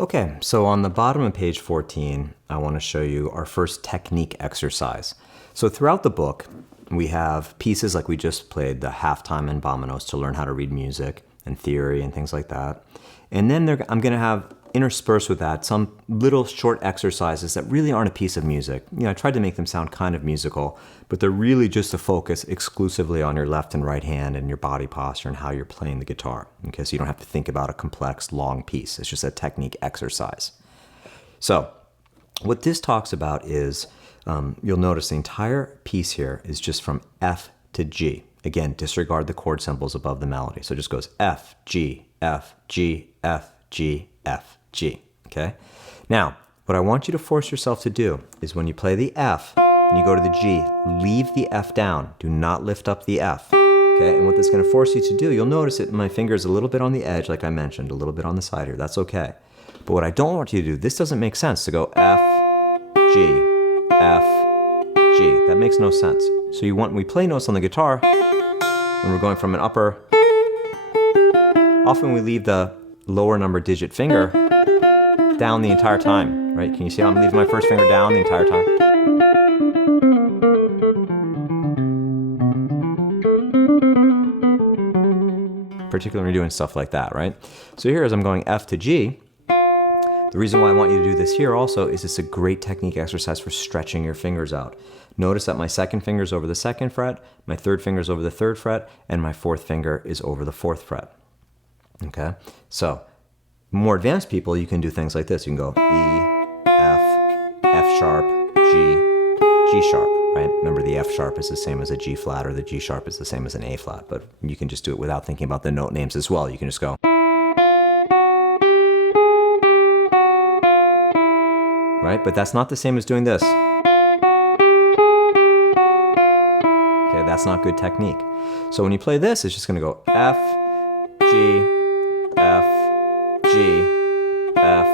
Okay, so on the bottom of page 14, I want to show you our first technique exercise. So throughout the book, we have pieces like we just played, the halftime and bominos to learn how to read music and theory and things like that. And then I'm going to have interspersed with that some little short exercises that really aren't a piece of music. You know, I tried to make them sound kind of musical, but they're really just to focus exclusively on your left and right hand and your body posture and how you're playing the guitar. Okay, so you don't have to think about a complex, long piece. It's just a technique exercise. So what this talks about is, you'll notice the entire piece here is just from F to G. Again, disregard the chord symbols above the melody. So it just goes F, G, F, G, F, G, F, G, okay? Now, what I want you to force yourself to do is when you play the F and you go to the G, leave the F down. Do not lift up the F, okay? And what this is going to force you to do, you'll notice that my finger is a little bit on the edge, like I mentioned, a little bit on the side here. That's okay. But what I don't want you to do, this doesn't make sense, to go F, G, F, G. That makes no sense. So when we play notes on the guitar, when we're going from an upper, often we leave the lower number digit finger down the entire time, right? Can you see how I'm leaving my first finger down the entire time? Particularly when you're doing stuff like that, right? So here as I'm going F to G, the reason why I want you to do this here also is it's a great technique exercise for stretching your fingers out. Notice that my second finger is over the second fret, my third finger is over the third fret, and my fourth finger is over the fourth fret. Okay, so more advanced people, you can do things like this. You can go E, F, F sharp, G, G sharp, right? Remember the F sharp is the same as a G flat, or the G sharp is the same as an A flat, but you can just do it without thinking about the note names as well. You can just go. Right, but that's not the same as doing this. Okay, that's not good technique. So when you play this, it's just gonna go F, G, F, G, F,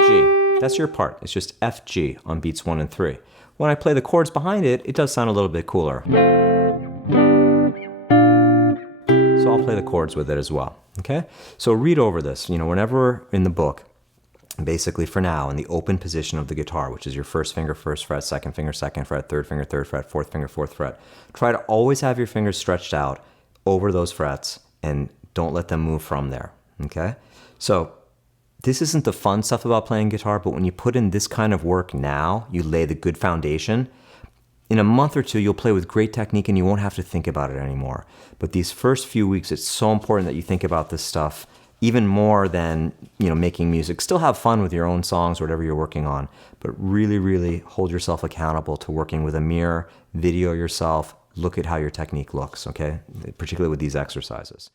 G. That's your part. It's just F, G on beats 1 and 3. When I play the chords behind it, it does sound a little bit cooler. So I'll play the chords with it as well, okay? So read over this, you know, whenever in the book, basically for now, in the open position of the guitar, which is your first finger, first fret, second finger, second fret, third finger, third fret, fourth finger, fourth fret. Try to always have your fingers stretched out over those frets and don't let them move from there, okay? So this isn't the fun stuff about playing guitar, but when you put in this kind of work now, you lay the good foundation. In a month or two, you'll play with great technique and you won't have to think about it anymore. But these first few weeks, it's so important that you think about this stuff even more than, you know, making music. Still have fun with your own songs or whatever you're working on, but really, really hold yourself accountable to working with a mirror, video yourself, look at how your technique looks, okay? Particularly with these exercises.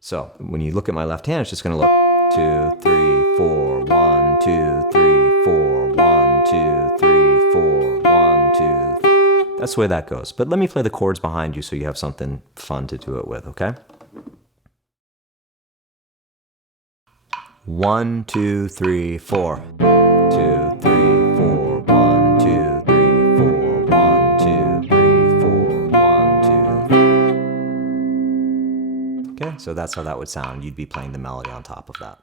So when you look at my left hand, it's just gonna look 2, 3, 4, 1, 2, 3, 4, 1, 2, 3, 4, 1, 2, 3. That's the way that goes. But let me play the chords behind you so you have something fun to do it with, okay? 1, 2, 3, 4. 2, 3, 4, 1, 2, 3, 4, 1, 2, 3, 4, 1, 2, 3. Okay, so that's how that would sound. You'd be playing the melody on top of that.